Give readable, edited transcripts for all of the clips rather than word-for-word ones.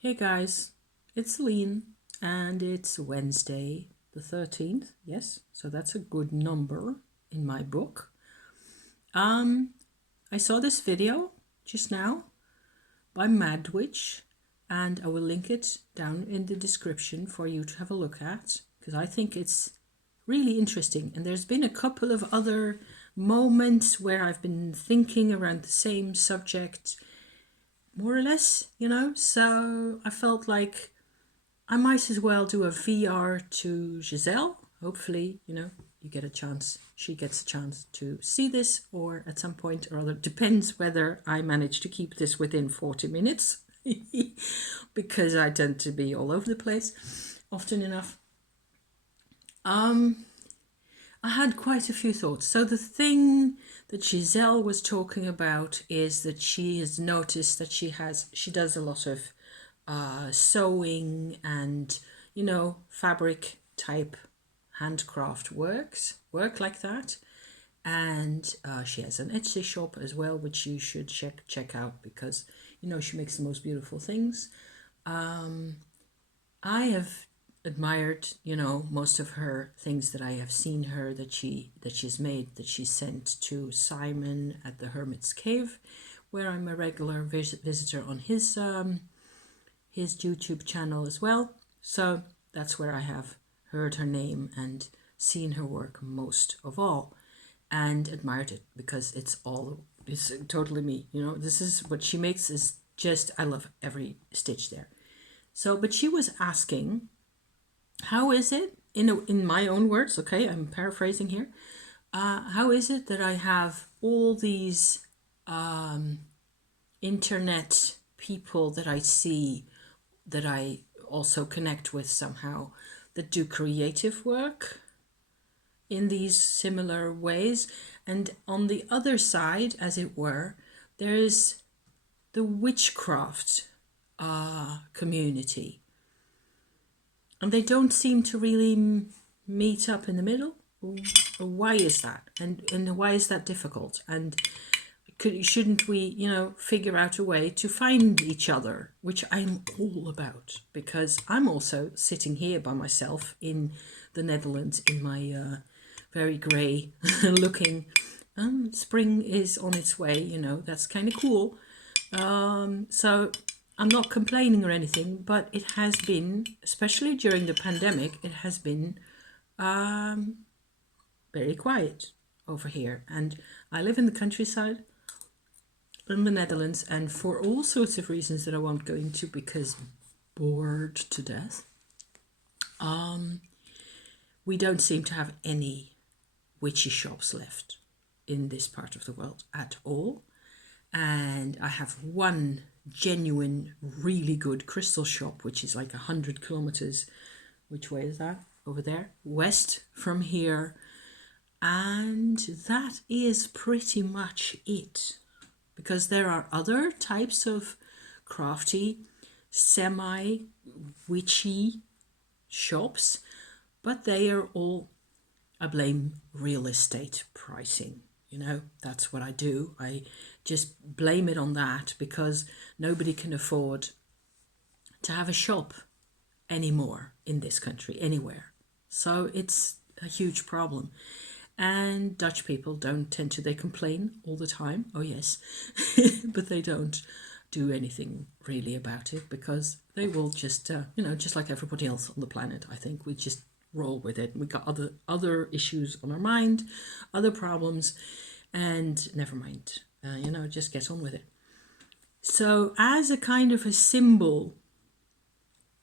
Hey guys, it's Lean and it's Wednesday the 13th. Yes, so that's a good number in my book. I saw this video just now by Madwitch and I will link it down in the description for you to have a look at because I think it's really interesting. And there's been a couple of other moments where I've been thinking around the same subject more or less, so I felt like I might as well do a VR to Giselle. Hopefully, you get a chance, she gets a chance to see this, or at some point or other, depends whether I manage to keep this within 40 minutes, because I tend to be all over the place often enough. I had quite a few thoughts. So the thing that Giselle was talking about is that she has noticed that she does a lot of sewing and fabric type handcraft work like that, and she has an Etsy shop as well, which you should check out because she makes the most beautiful things. I have admired, most of her things that I have seen her that she's made, that she sent to Simon at the Hermit's Cave, where I'm a regular visitor on his YouTube channel as well. So that's where I have heard her name and seen her work most of all, and admired it because it's totally me. This is what she makes is just, I love every stitch there. So, but she was asking, how is it, in my own words, okay, I'm paraphrasing here, how is it that I have all these internet people that I see, that I also connect with somehow, that do creative work in these similar ways, and on the other side, as it were, there is the witchcraft community, and they don't seem to really meet up in the middle. Why is that? And why is that difficult? And shouldn't we, figure out a way to find each other, which I'm all about, because I'm also sitting here by myself in the Netherlands in my very grey looking, spring is on its way, that's kind of cool. So I'm not complaining or anything, but it has been, especially during the pandemic, it has been very quiet over here. And I live in the countryside in the Netherlands, and for all sorts of reasons that I won't go into because bored to death, we don't seem to have any witchy shops left in this part of the world at all. And I have one genuine, really good crystal shop, which is like 100 kilometers. Which way is that? Over there, west from here. And that is pretty much it. Because there are other types of crafty, semi-witchy shops, but they are all, I blame real estate pricing. That's what I do. I just blame it on that because nobody can afford to have a shop anymore in this country, anywhere. So it's a huge problem. And Dutch people don't tend to, they complain all the time. Oh yes, but they don't do anything really about it because they will just, just like everybody else on the planet, I think we just roll with it. We got other issues on our mind, other problems, and never mind, just get on with it. So as a kind of a symbol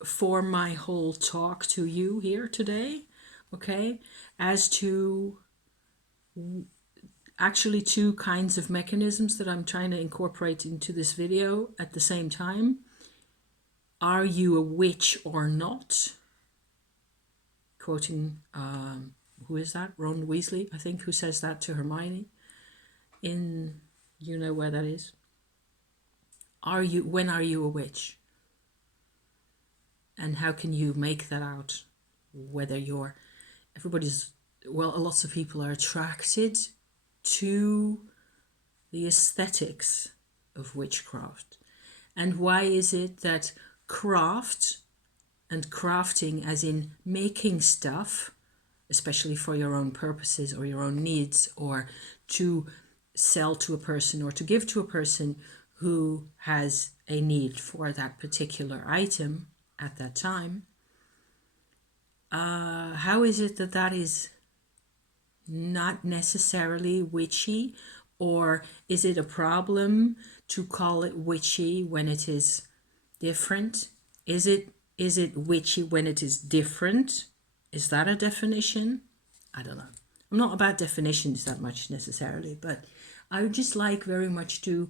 for my whole talk to you here today, okay, as to actually two kinds of mechanisms that I'm trying to incorporate into this video at the same time. Are you a witch or not? Quoting, who is that? Ron Weasley, I think, who says that to Hermione in, you know where that is. When are you a witch? And how can you make that out? Whether lots of people are attracted to the aesthetics of witchcraft. And why is it that craft and crafting as in making stuff, especially for your own purposes or your own needs, or to sell to a person or to give to a person who has a need for that particular item at that time. How is it that that is not necessarily witchy, or is it a problem to call it witchy when it is different? Is it witchy when it is different? Is that a definition? I don't know. I'm not about definitions that much necessarily, but I would just like very much to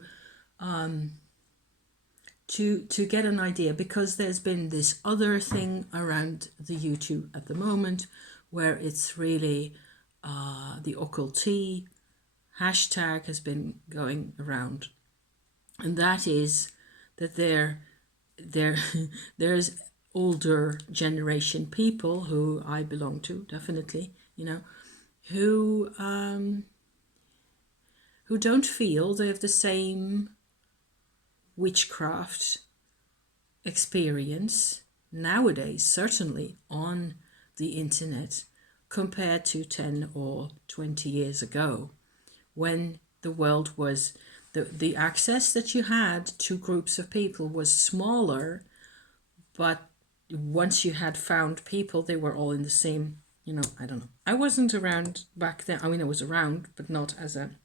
get an idea, because there's been this other thing around the YouTube at the moment where it's really the occulty hashtag has been going around, and that is that there's older generation people who I belong to, definitely, who don't feel they have the same witchcraft experience nowadays, certainly on the internet, compared to 10 or 20 years ago, when the world was, the access that you had to groups of people was smaller, but once you had found people, they were all in the same, I don't know. I wasn't around back then. I mean, I was around, but not as an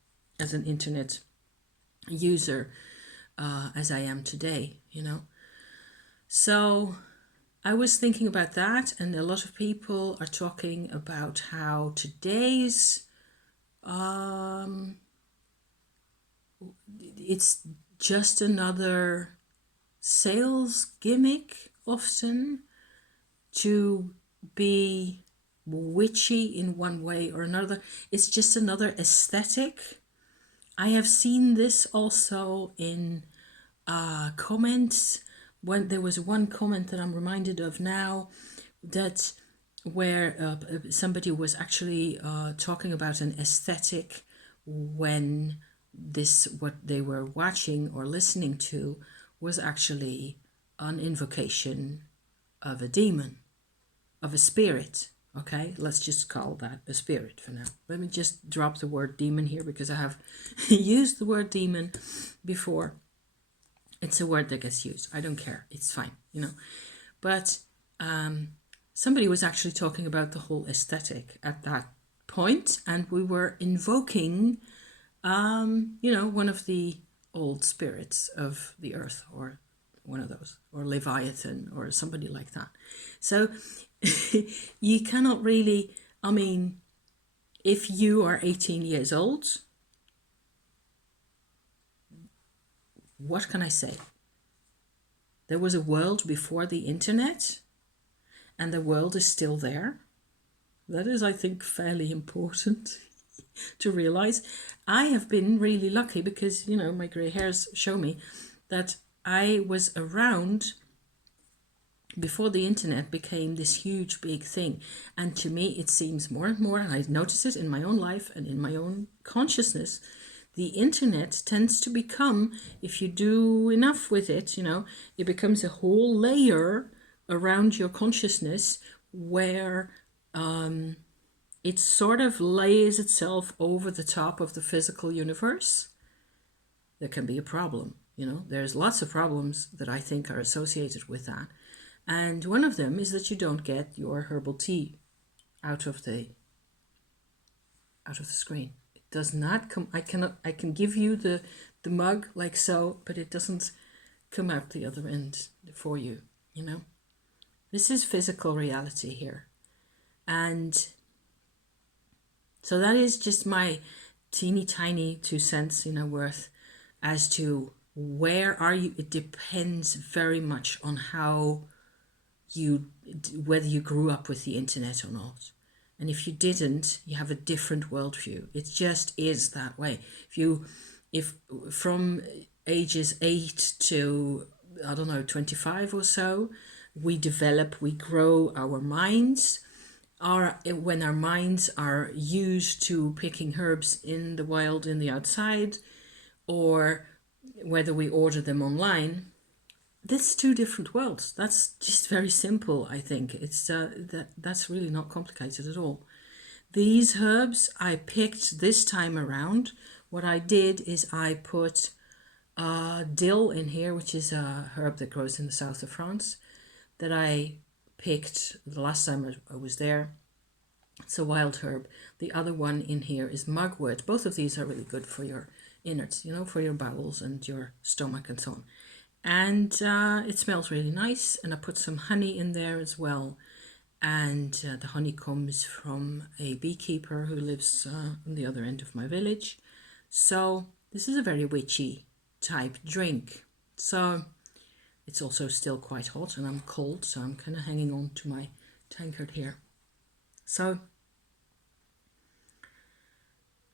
internet user as I am today, So I was thinking about that, and a lot of people are talking about how today's it's just another sales gimmick, often, to be witchy in one way or another. It's just another aesthetic. I have seen this also in comments. When there was one comment that I'm reminded of now, that where somebody was actually talking about an aesthetic when what they were watching or listening to was actually an invocation of a demon, of a spirit. Okay, let's just call that a spirit for now. Let me just drop the word demon here, because I have used the word demon before. It's a word that gets used. I don't care. It's fine, But somebody was actually talking about the whole aesthetic at that point, and we were invoking, one of the old spirits of the earth, or one of those, or Leviathan, or somebody like that. So you cannot really, if you are 18 years old, what can I say? There was a world before the internet, and the world is still there. That is, I think, fairly important to realize. I have been really lucky because, my gray hairs show me that I was around before the internet became this huge, big thing. And to me, it seems more and more, and I notice it in my own life and in my own consciousness, the internet tends to become, if you do enough with it, it becomes a whole layer around your consciousness where it sort of lays itself over the top of the physical universe. There can be a problem, There's lots of problems that I think are associated with that. And one of them is that you don't get your herbal tea out of the screen. It does not come. I can give you the mug like so, but it doesn't come out the other end for you, This is physical reality here. And so that is just my teeny tiny 2 cents, worth as to where are you. It depends very much on how whether you grew up with the internet or not. And if you didn't, you have a different worldview. It just is that way. If from ages 8 to, 25 or so, we grow our minds. When our minds are used to picking herbs in the wild, in the outside, or whether we order them online, This two different worlds. That's just very simple, I think. It's that's really not complicated at all. These herbs I picked this time around. What I did is I put dill in here, which is a herb that grows in the south of France, that I picked the last time I was there. It's a wild herb. The other one in here is mugwort. Both of these are really good for your innards, you know, for your bowels and your stomach and so on. And it smells really nice. And I put some honey in there as well. And the honey comes from a beekeeper who lives on the other end of my village. So this is a very witchy type drink. So it's also still quite hot and I'm cold, so I'm kind of hanging on to my tankard here. So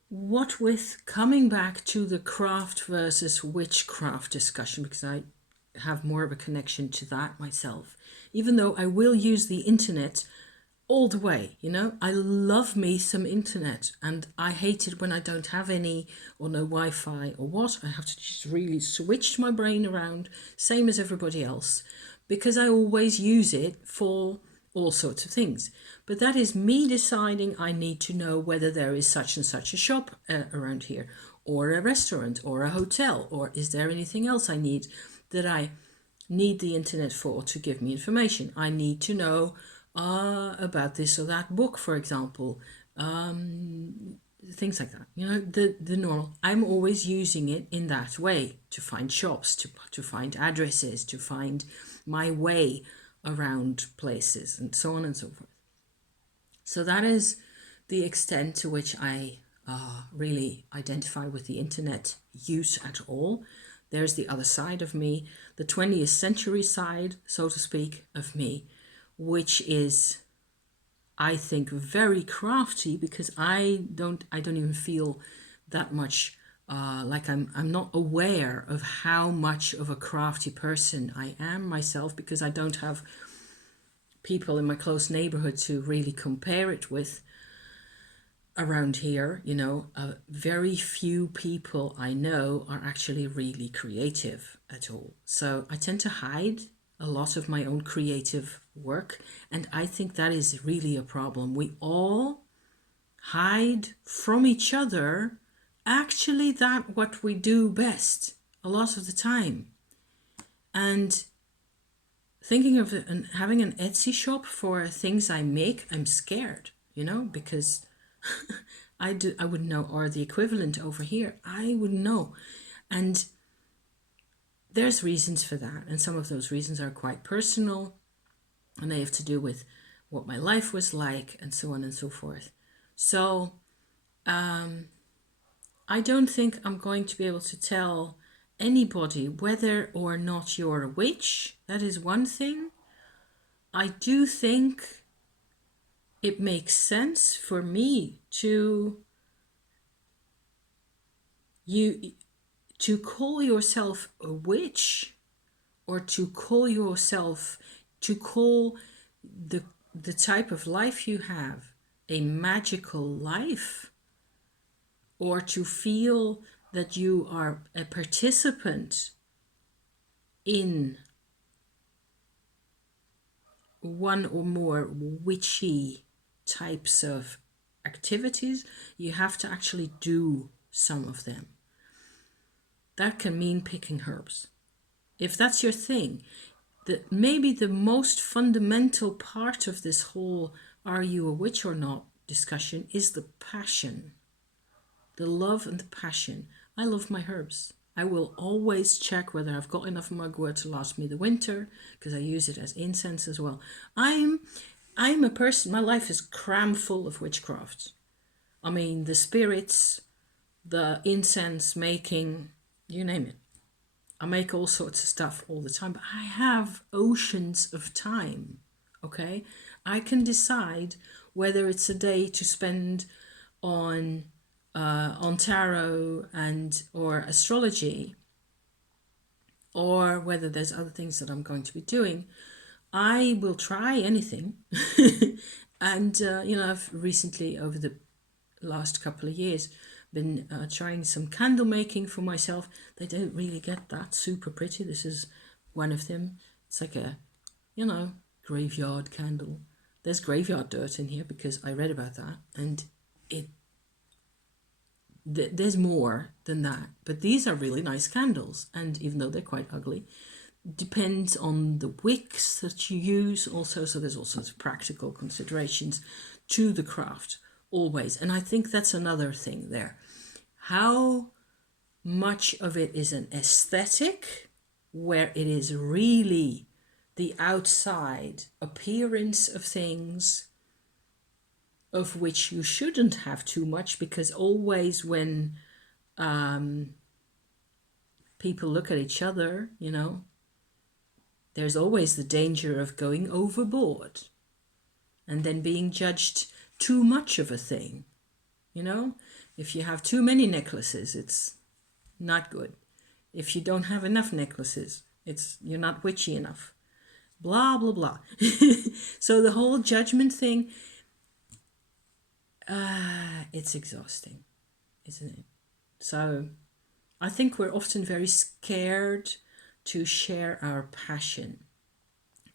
what with coming back to the craft versus witchcraft discussion, because I have more of a connection to that myself, even though I will use the internet all the way, you know, I love me some internet, and I hate it when I don't have any or no Wi-Fi or what. I have to just really switch my brain around, same as everybody else, because I always use it for all sorts of things. But that is me deciding I need to know whether there is such and such a shop around here, or a restaurant, or a hotel, or is there anything else I need that I need the internet for to give me information. I need to know about this or that book, for example, things like that, you know, the normal. I'm always using it in that way, to find shops, to find addresses, to find my way around places, and so on and so forth. So that is the extent to which I really identify with the internet use at all. There's the other side of me, the 20th century side, so to speak, of me, which is, I think, very crafty, because I don't even feel that much like I'm not aware of how much of a crafty person I am myself, because I don't have people in my close neighborhood to really compare it with around here. You know, very few people I know are actually really creative at all. So I tend to hide a lot of my own creative work, and I think that is really a problem. We all hide from each other actually that what we do best a lot of the time. And thinking of having an Etsy shop for things I make, I'm scared, you know, because I wouldn't know, or the equivalent over here, I wouldn't know. And there's reasons for that, and some of those reasons are quite personal, and they have to do with what my life was like, and so on and so forth. So I don't think I'm going to be able to tell anybody whether or not you're a witch. That is one thing. I do think it makes sense for me to call yourself a witch, or to call the type of life you have a magical life, or to feel that you are a participant in one or more witchy types of activities, you have to actually do some of them. That can mean picking herbs. If that's your thing, maybe the most fundamental part of this whole "are you a witch or not" discussion is the passion, the love and the passion. I love my herbs. I will always check whether I've got enough mugwort to last me the winter, because I use it as incense as well. I'm a person, my life is cram full of witchcraft. I mean, the spirits, the incense making, you name it. I make all sorts of stuff all the time, but I have oceans of time, okay? I can decide whether it's a day to spend on tarot or astrology, or whether there's other things that I'm going to be doing. I will try anything. And, I've recently, over the last couple of years, been trying some candle making for myself. They don't really get that super pretty. This is one of them. It's like a, graveyard candle. There's graveyard dirt in here because I read about that, and there's more than that. But these are really nice candles, and even though they're quite ugly, depends on the wicks that you use also. So there's all sorts of practical considerations to the craft always. And I think that's another thing there. How much of it is an aesthetic, where it is really the outside appearance of things, of which you shouldn't have too much, because always when people look at each other, there's always the danger of going overboard and then being judged too much of a thing. If you have too many necklaces, it's not good. If you don't have enough necklaces, you're not witchy enough. Blah, blah, blah. So the whole judgment thing, it's exhausting, isn't it? So I think we're often very scared to share our passion,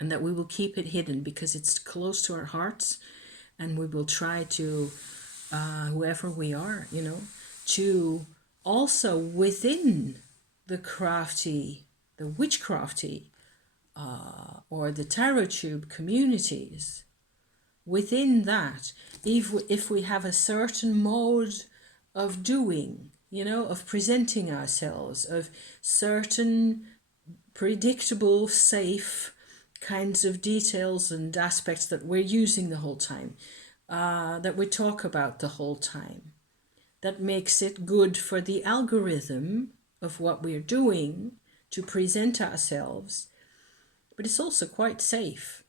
and that we will keep it hidden because it's close to our hearts, and we will try to, whoever we are, to also within the witchcrafty, or the tarot tube communities, within that, if we have a certain mode of doing, of presenting ourselves, of certain predictable, safe kinds of details and aspects that we're using the whole time, that we talk about the whole time, that makes it good for the algorithm of what we're doing to present ourselves. But it's also quite safe.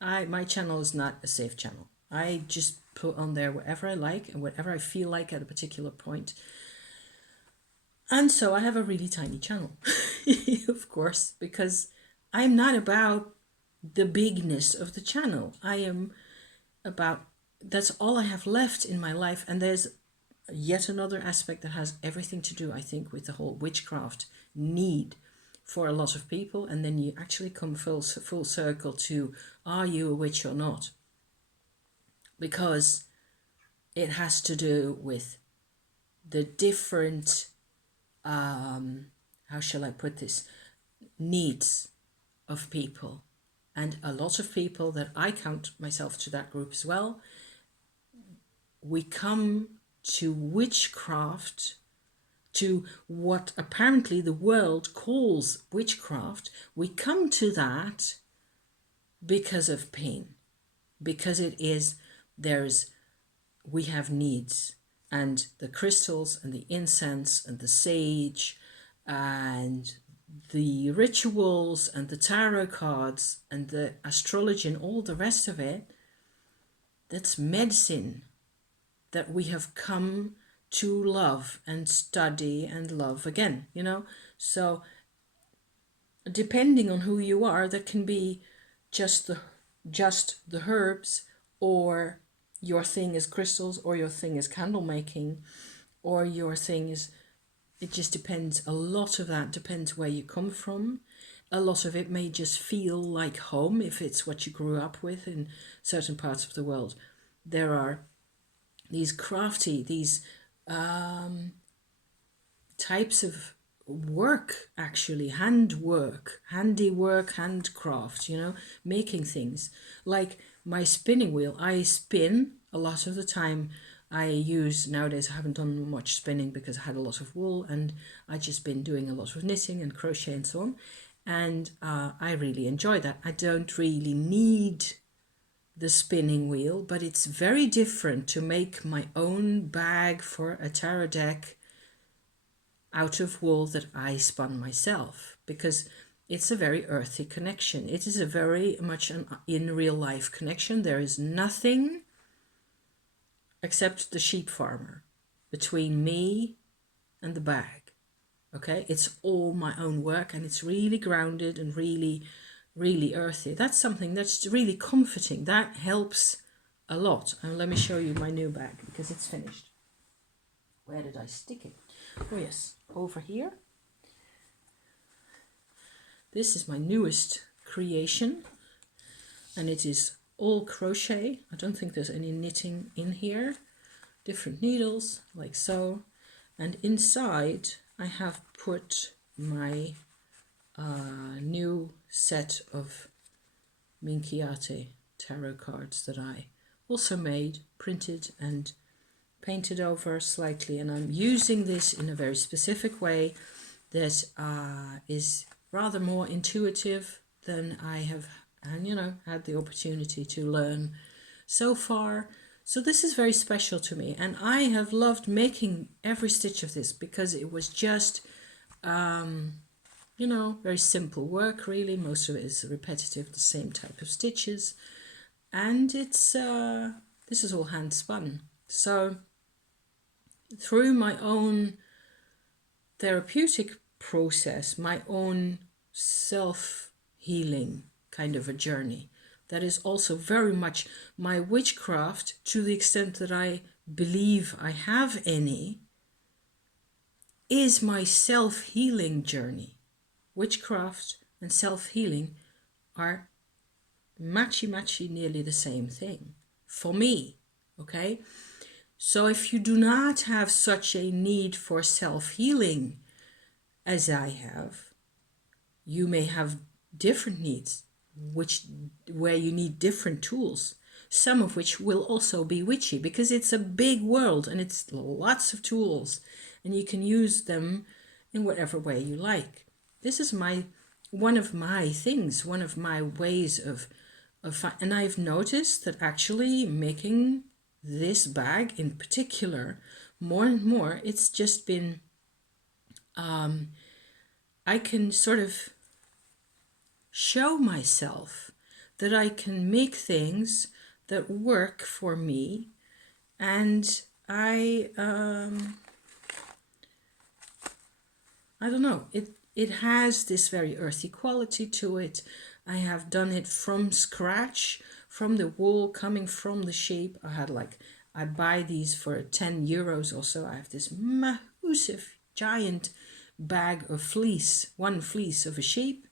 My channel is not a safe channel. I just put on there whatever I like and whatever I feel like at a particular point. And so I have a really tiny channel, of course, because I'm not about the bigness of the channel. I am about, that's all I have left in my life. And there's yet another aspect that has everything to do, I think, with the whole witchcraft need for a lot of people. And then you actually come full circle to, are you a witch or not? Because it has to do with the different, how shall I put this, needs of people. And a lot of people, that I count myself to that group as well, we come to witchcraft, to what apparently the world calls witchcraft. We come to that because of pain, because we have needs, and the crystals and the incense and the sage and the rituals and the tarot cards and the astrology and all the rest of it, that's medicine that we have come to love and study and love again, So depending on who you are, that can be just the herbs, or your thing is crystals, or your thing is candle making, or your thing is, it just depends. A lot of that depends where you come from. A lot of it may just feel like home if it's what you grew up with in certain parts of the world. There are these crafty, these types of work, actually, handiwork, handcraft, making things. Like my spinning wheel, I spin a lot of the time. Nowadays I haven't done much spinning because I had a lot of wool, and I just been doing a lot of knitting and crochet and so on. And I really enjoy that. I don't really need the spinning wheel, but it's very different to make my own bag for a tarot deck out of wool that I spun myself, because it's a very earthy connection. It is a very much an in real life connection. There is nothing except the sheep farmer between me and the bag. Okay, it's all my own work, and it's really grounded and really, really earthy. That's something that's really comforting. That helps a lot. And let me show you my new bag, because it's finished. Where did I stick it? Oh yes, over here. This is my newest creation, and it is all crochet. I don't think there's any knitting in here. Different needles, like so. And inside I have put my new set of Minchiate tarot cards that I also made, printed and painted over slightly. And I'm using this in a very specific way that is rather more intuitive than I have, and had the opportunity to learn so far. So this is very special to me, and I have loved making every stitch of this because it was just very simple work, really. Most of it is repetitive, the same type of stitches, and it's this is all hand spun. So through my own therapeutic process, my own self-healing kind of a journey, that is also very much my witchcraft, to the extent that I believe I have any, is my self-healing journey. Witchcraft and self-healing are matchy nearly the same thing for me, okay? So if you do not have such a need for self-healing as I have, you may have different needs, where you need different tools, some of which will also be witchy, because it's a big world and it's lots of tools, and you can use them in whatever way you like. This is one of my things, one of my ways of and I've noticed that actually making this bag in particular, more and more, it's just been I can sort of show myself that I can make things that work for me, and I don't know, it has this very earthy quality to it. I have done it from scratch, from the wool coming from the sheep. I buy these for 10 euros or so. I have this massive giant bag of fleece, one fleece of a sheep,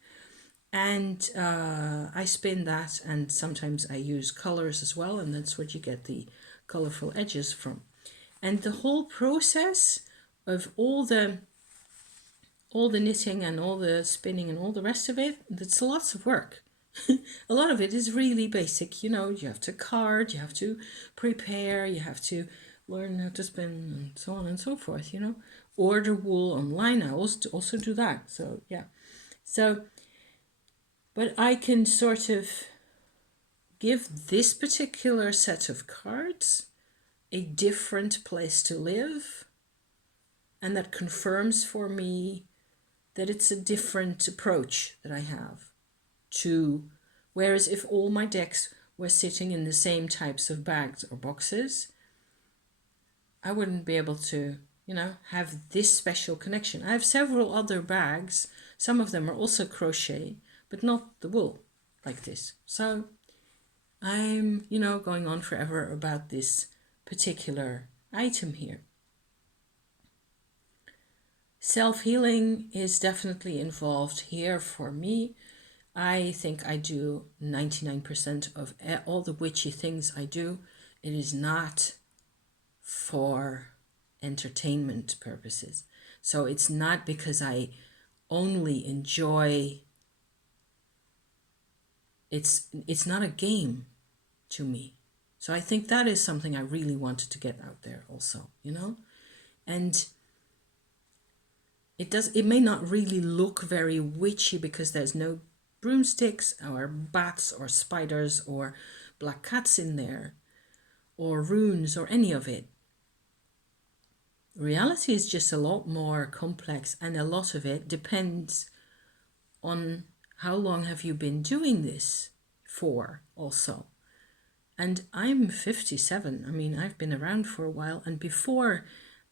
and I spin that, and sometimes I use colors as well, and that's what you get the colorful edges from. And the whole process of all the knitting and all the spinning and all the rest of it, that's lots of work. A lot of it is really basic, you have to card, you have to prepare, you have to learn how to spin, and so on and so forth, Order wool online. I also do that. So yeah. But I can sort of give this particular set of cards a different place to live, and that confirms for me that it's a different approach that I have to, whereas if all my decks were sitting in the same types of bags or boxes, I wouldn't be able to, have this special connection. I have several other bags. Some of them are also crochet, but not the wool like this. So I'm, going on forever about this particular item here. Self-healing is definitely involved here for me. I think I do 99% of all the witchy things I do. It is not for entertainment purposes. So it's not because I only enjoy, it's not a game to me. So I think that is something I really wanted to get out there also, and it may not really look very witchy because there's no broomsticks or bats or spiders or black cats in there or runes or any of it. Reality is just a lot more complex, and a lot of it depends on how long have you been doing this for also. And I'm 57. I mean, I've been around for a while, and before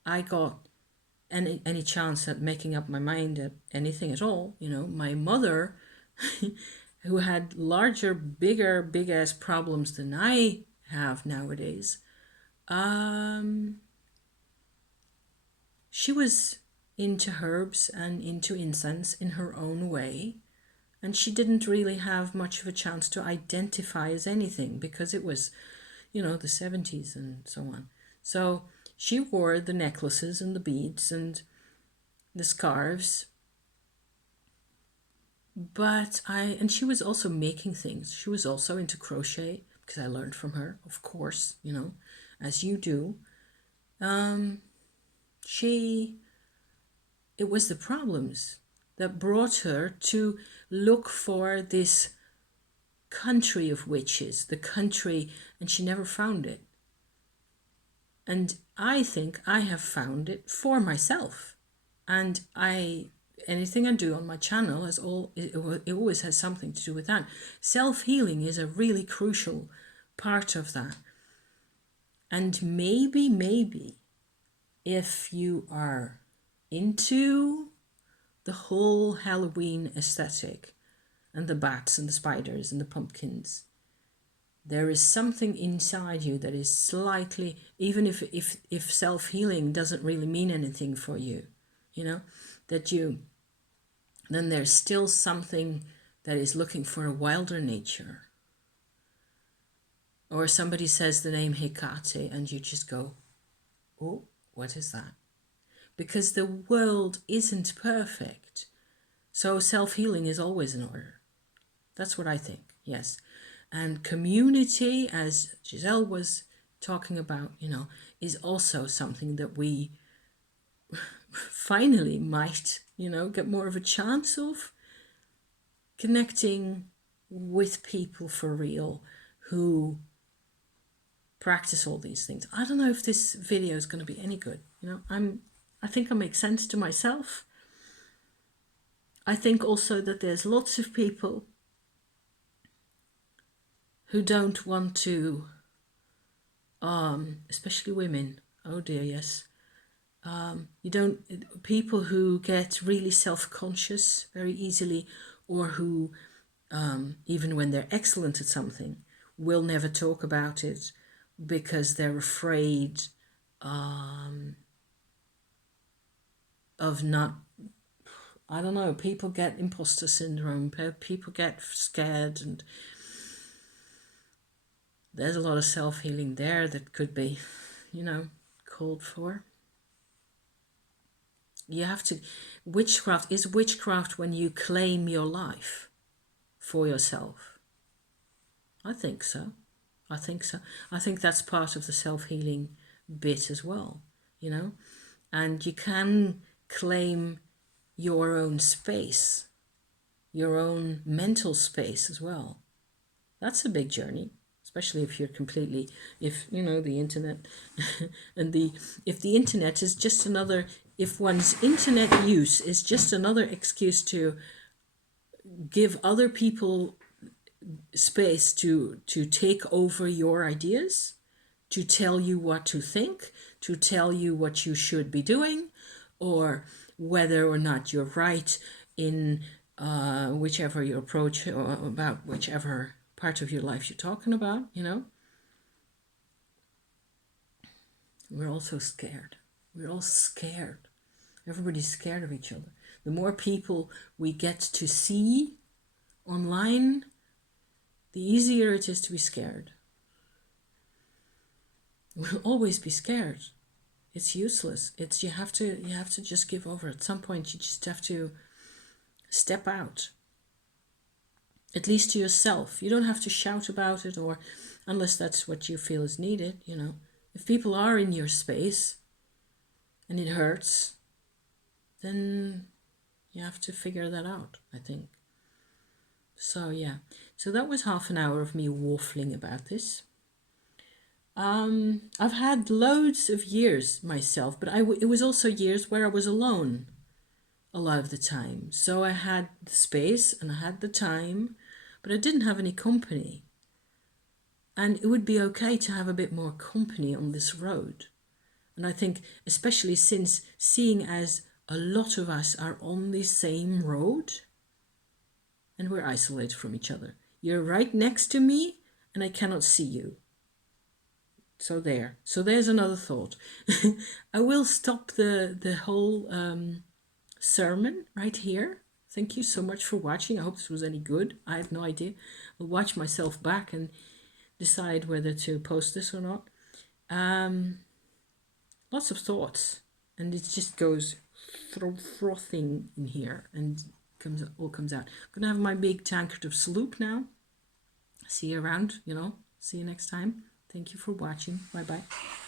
I got any chance at making up my mind at anything at all, my mother who had larger, big ass problems than I have nowadays, she was into herbs and into incense in her own way, And she didn't really have much of a chance to identify as anything because it was, the 70s and so on. So she wore the necklaces and the beads and the scarves. And she was also making things. She was also into crochet because I learned from her, of course, as you do. It was the problems that brought her to look for this country of witches, and she never found it. And I think I have found it for myself. And anything I do on my channel it always has something to do with that. Self-healing is a really crucial part of that. And maybe if you are into the whole Halloween aesthetic and the bats and the spiders and the pumpkins, there is something inside you that is slightly, even if self-healing doesn't really mean anything for you, then there's still something that is looking for a wilder nature. Or somebody says the name Hecate and you just go, oh, what is that? Because the world isn't perfect. So self-healing is always in order. That's what I think, yes. And community, as Giselle was talking about, is also something that we finally might, get more of a chance of connecting with people for real who practice all these things. I don't know if this video is going to be any good. I think I make sense to myself. I think also that there's lots of people who don't want to, especially women. Oh dear, yes. People who get really self-conscious very easily, or who, even when they're excellent at something, will never talk about it because they're afraid of not, I don't know, people get imposter syndrome, people get scared, and there's a lot of self-healing there that could be, called for. You have to, witchcraft is witchcraft when you claim your life for yourself. I think so. I think that's part of the self-healing bit as well, and you can claim your own space, your own mental space as well. That's a big journey, especially if you're completely, if the internet and if the internet is just another, if one's internet use is just another excuse to give other people space to take over your ideas, to tell you what to think, to tell you what you should be doing, or whether or not you're right in whichever your approach, or about whichever part of your life you're talking about, We're all so scared. We're all scared. Everybody's scared of each other. The more people we get to see online, the easier it is to be scared. We'll always be scared. It's useless. You have to just give over. At some point you just have to step out. At least to yourself. You don't have to shout about it, or unless that's what you feel is needed, If people are in your space and it hurts, then you have to figure that out, I think. So yeah, so that was half an hour of me waffling about this. I've had loads of years myself, but it was also years where I was alone a lot of the time. So I had the space and I had the time, but I didn't have any company. And it would be okay to have a bit more company on this road. And I think, especially since seeing as a lot of us are on the same road and we're isolated from each other. You're right next to me and I cannot see you. So there's another thought. I will stop the whole sermon right here. Thank you so much for watching. I hope this was any good. I have no idea. I'll watch myself back and decide whether to post this or not. Lots of thoughts, and it just goes frothing in here and all comes out. I'm gonna have my big tankard of sloop now. See you around, see you next time. Thank you for watching. Bye bye.